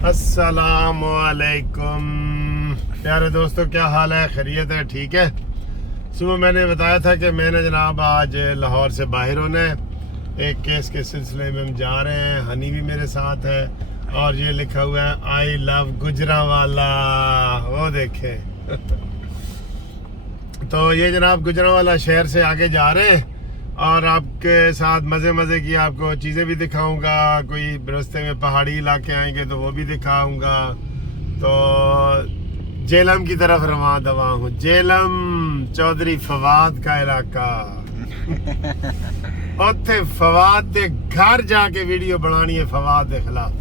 अस्सलाम वालेकुम प्यारे दोस्तों, क्या हाल है? खैरियत है? ठीक है। सुबह मैंने बताया था कि मैंने जनाब आज लाहौर से बाहर होना है, एक केस के सिलसिले में हम जा रहे हैं। हनी भी मेरे साथ है और ये लिखा हुआ है आई लव गुजरांवाला, वो देखें। तो ये जनाब गुजरांवाला शहर से आगे जा रहे हैं और आपके साथ मज़े की आपको चीज़ें भी दिखाऊंगा। कोई रास्ते में पहाड़ी इलाके आएंगे तो वो भी दिखाऊंगा। तो जेलम की तरफ रवां दवा हूँ। जेलम चौधरी फवाद का इलाका। उत्थे फवाद के घर जाके वीडियो बनानी है फवाद के खिलाफ।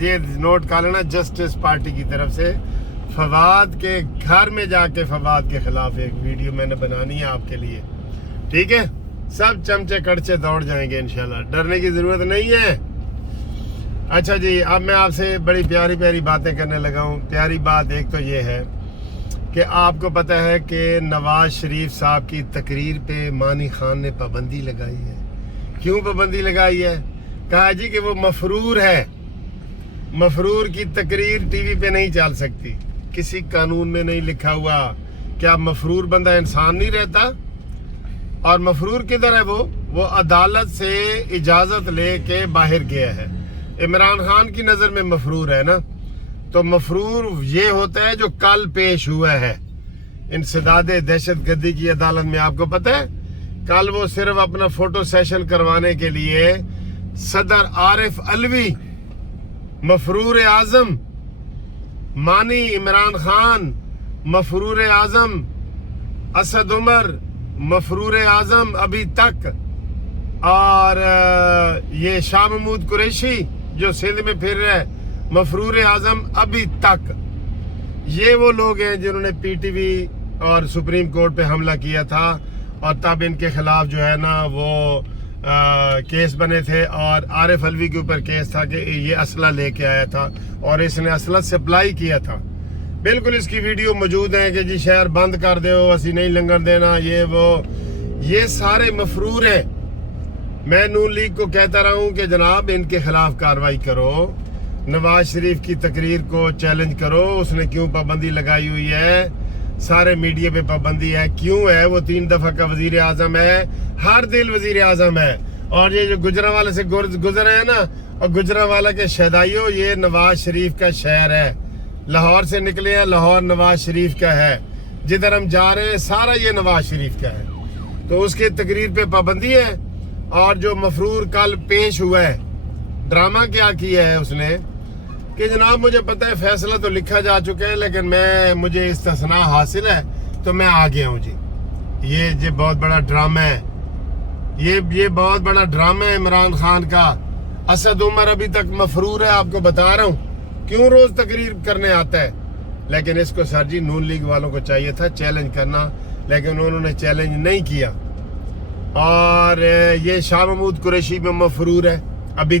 ये नोट कर लेना, जस्टिस पार्टी की तरफ से फवाद के घर में जाके फवाद के खिलाफ एक वीडियो मैंने बनानी है आपके लिए, ठीक है। सब चमचे कड़चे दौड़ जाएंगे इंशाल्लाह, डरने की जरूरत नहीं है। अच्छा जी, अब मैं आपसे बड़ी प्यारी बातें करने लगा हूँ। प्यारी बात एक तो ये है कि आपको पता है कि नवाज शरीफ साहब की तकरीर पे मानी खान ने पाबंदी लगाई है। क्यों पाबंदी लगाई है? कहा जी कि वो मफरूर है, मफरूर की तकरीर टीवी पे नहीं चल सकती। किसी कानून में नहीं लिखा हुआ। क्या मफरूर बंदा इंसान नहीं रहता? और मफरूर किधर है? वो अदालत से इजाजत लेके बाहर गया है। इमरान खान की नजर में मफरूर है ना। तो मफरूर ये होता है जो कल पेश हुआ है इंसदाद दहशतगर्दी की अदालत में। आपको पता है कल वो सिर्फ अपना फोटो सेशन करवाने के लिए सदर आरिफ अलवी, मफरूर आजम, मानी इमरान खान, मफरूर आजम असद उमर, मफरूर आजम अभी तक, और ये शाह महमूद कुरैशी जो सिंध में फिर रहा है, मफरूर आजम अभी तक। ये वो लोग हैं जिन्होंने पीटीवी और सुप्रीम कोर्ट पे हमला किया था और तब इनके खिलाफ जो है ना वो केस बने थे। और आरिफ अलवी के ऊपर केस था कि ये असला लेके आया था और इसने असला सप्लाई किया था। बिल्कुल इसकी वीडियो मौजूद है कि जी शहर बंद कर दो, असी नहीं लंघन देना, ये वो। ये सारे मफरूर हैं। मैं नून लीग को कहता रहा हूँ कि जनाब इनके खिलाफ कार्रवाई करो, नवाज शरीफ की तकरीर को चैलेंज करो। उसने क्यों पाबंदी लगाई हुई है? सारे मीडिया पे पाबंदी है। क्यों है? वो 3 दफा का वजीर आजम है, हर दिल वजीर आजम है। और ये जो गुजरांवाला से गुजरे है ना, और गुजरांवाला के शहदाइयों, ये नवाज शरीफ का शहर है। लाहौर से निकले हैं, लाहौर नवाज शरीफ का है। जिधर हम जा रहे हैं सारा ये नवाज शरीफ का है। तो उसकी तकरीर पे पाबंदी है। और जो मफरूर कल पेश हुआ है, ड्रामा क्या किया है उसने कि जनाब मुझे पता है फैसला तो लिखा जा चुका है, लेकिन मुझे इस्तिस्ना हासिल है तो मैं आ गया हूँ जी। ये बहुत बड़ा ड्रामा है। ये बहुत बड़ा ड्रामा है इमरान खान का। असद उमर अभी तक मफरूर है, आपको बता रहा हूँ। क्यों रोज तकरीर करने आता है? लेकिन इसको सर जी नून लीग वालों को चाहिए था चैलेंज करना, लेकिन उन्होंने चैलेंज नहीं किया। और ये शाह महमूद कुरैशी में मफरूर है, अभी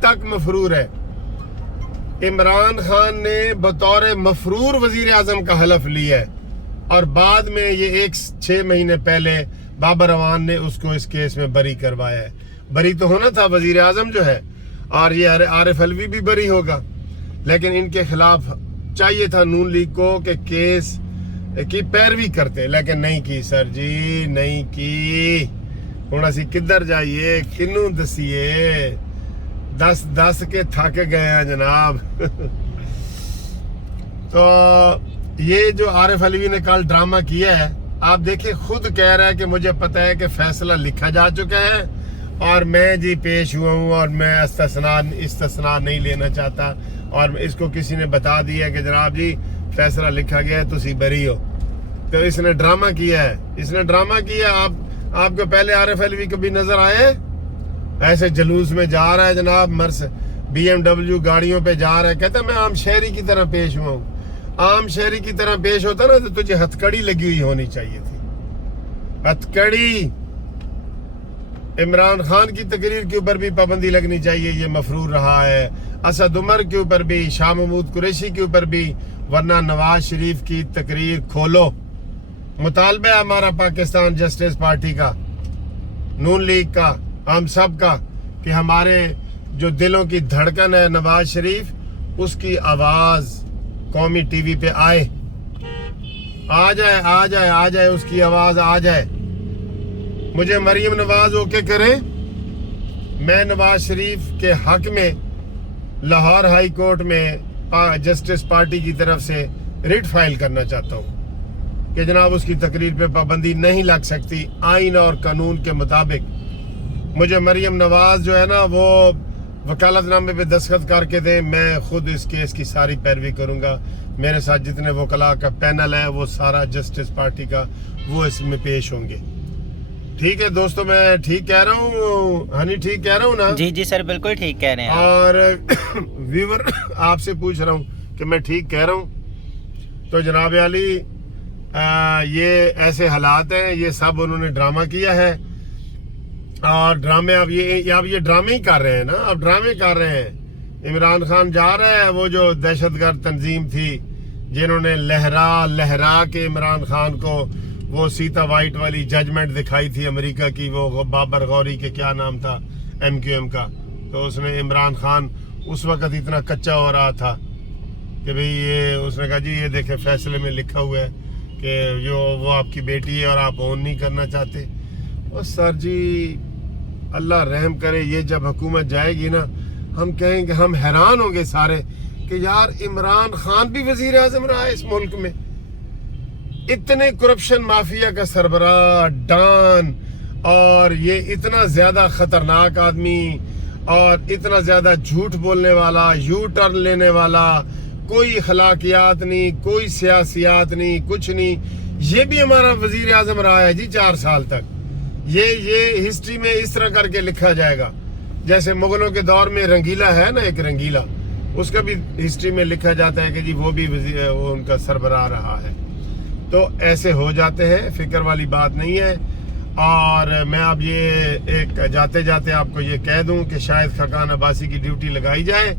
तक मफरूर है। इमरान खान ने बतौर मफरूर वजीर आजम का हलफ लिया है और बाद में ये 6 महीने पहले बाबर अवान ने उसको इस केस में बरी करवाया है। बरी तो होना था वजीर आजम जो है, और ये आरिफ अलवी भी बरी होगा। लेकिन इनके खिलाफ चाहिए था नून लीग को कि केस की पैरवी करते, लेकिन नहीं की सर जी, नहीं की। हुण असी किधर जाइए, किनू दसीए? दस के थक गए हैं जनाब। तो ये जो आरिफ अलवी ने कल ड्रामा किया है, आप देखिए खुद कह रहा है कि मुझे पता है कि फैसला लिखा जा चुका है और मैं जी पेश हुआ हूँ और मैं इस्तिस्ना नहीं लेना चाहता। और इसको किसी ने बता दिया कि जनाब जी फैसला लिखा गया है, तुसी बरी हो। तो इसने ड्रामा किया है। आपको पहले आरिफ अलवी कभी नजर आए? ऐसे जुलूस में जा रहा है जनाब, BMW गाड़ियों पे जा रहा है, कहता मैं आम शहरी की तरह पेश हुआ हूँ। आम शहरी की तरह पेश होता ना तो तुझे हथकड़ी लगी हुई होनी चाहिए थी, हथकड़ी। इमरान खान की तकरीर के ऊपर भी पाबंदी लगनी चाहिए, ये मफरूर रहा है। असद उमर के ऊपर भी, शाह महमूद कुरैशी के ऊपर भी, वरना नवाज शरीफ की तकरीर खोलो। मुतालबा है हमारा पाकिस्तान जस्टिस पार्टी का, नून लीग का, हम सब का, कि हमारे جو دلوں کی دھڑکن ہے نواز شریف، اس کی آواز قومی ٹی وی پہ آئے، آ جائے اس کی آواز آ جائے۔ مجھے مریم نواز اوکے کرے، میں نواز شریف کے حق میں لاہور ہائی کورٹ میں جسٹس پارٹی کی طرف سے ریٹ فائل کرنا چاہتا ہوں کہ جناب اس کی تقریر پہ پابندی نہیں لگ سکتی آئین اور قانون کے مطابق۔ مجھے مریم نواز جو ہے نا وہ وکالت نامے پہ دستخط کر کے دیں، میں خود اس کیس کی ساری پیروی کروں گا۔ میرے ساتھ جتنے وکلاء کا پینل ہے وہ سارا جسٹس پارٹی کا وہ اس میں پیش ہوں گے۔ ٹھیک ہے دوستو، میں ٹھیک کہہ رہا ہوں؟ ہنی ٹھیک کہہ رہا ہوں نا؟ جی سر بالکل ٹھیک کہہ رہے ہیں اور ویور آپ سے پوچھ رہا ہوں کہ میں ٹھیک کہہ رہا ہوں؟ تو جناب علی یہ ایسے حالات ہیں، یہ سب انہوں نے ڈرامہ کیا ہے، اور ڈرامے اب یہ ڈرامے ہی کر رہے ہیں نا، اب ڈرامے کر رہے ہیں۔ عمران خان جا رہا ہے، وہ جو دہشت گرد تنظیم تھی جنہوں نے لہرا کے عمران خان کو وہ سیتا وائٹ والی ججمنٹ دکھائی تھی امریکہ کی، وہ بابر غوری کے کیا نام تھا MQM کا، تو اس نے عمران خان اس وقت اتنا کچا ہو رہا تھا کہ بھئی یہ اس نے کہا جی یہ دیکھیں فیصلے میں لکھا ہوا ہے کہ جو وہ آپ کی بیٹی ہے اور آپ اون نہیں کرنا چاہتے۔ اور سر جی اللہ رحم کرے، یہ جب حکومت جائے گی نا ہم کہیں گے، ہم حیران ہوں گے سارے کہ یار عمران خان بھی وزیر اعظم رہا ہے اس ملک میں، اتنے کرپشن مافیا کا سربراہ ڈان، اور یہ اتنا زیادہ خطرناک آدمی اور اتنا زیادہ جھوٹ بولنے والا، یو ٹرن لینے والا، کوئی اخلاقیات نہیں، کوئی سیاسیات نہیں، کچھ نہیں، یہ بھی ہمارا وزیر اعظم رہا ہے جی 4 سال تک۔ یہ ہسٹری میں اس طرح کر کے لکھا جائے گا، جیسے مغلوں کے دور میں رنگیلا ہے نا، ایک رنگیلا، اس کا بھی ہسٹری میں لکھا جاتا ہے کہ جی وہ بھی وہ ان کا سربراہ رہا ہے۔ تو ایسے ہو جاتے ہیں، فکر والی بات نہیں ہے۔ اور میں اب یہ ایک جاتے جاتے آپ کو یہ کہہ دوں کہ شاید خاقان عباسی کی ڈیوٹی لگائی جائے،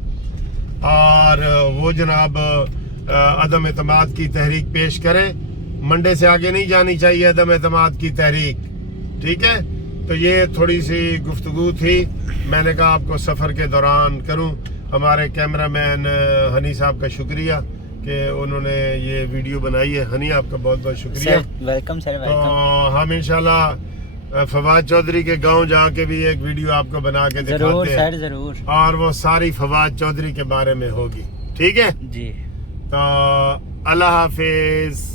اور وہ جناب عدم اعتماد کی تحریک پیش کریں۔ منڈے سے آگے نہیں جانی چاہیے عدم اعتماد کی تحریک، ٹھیک ہے؟ تو یہ تھوڑی سی گفتگو تھی، میں نے کہا آپ کو سفر کے دوران کروں۔ ہمارے کیمرہ مین ہنی صاحب کا شکریہ کہ انہوں نے یہ ویڈیو بنائی ہے۔ ہنی آپ کا بہت بہت شکریہ، ویلکم سر، تو ہم انشاءاللہ فواد چودھری کے گاؤں جا کے بھی ایک ویڈیو آپ کو بنا کے دکھاتے ہیں، ضرور، اور وہ ساری فواد چودھری کے بارے میں ہوگی، ٹھیک ہے جی۔ تو اللہ حافظ۔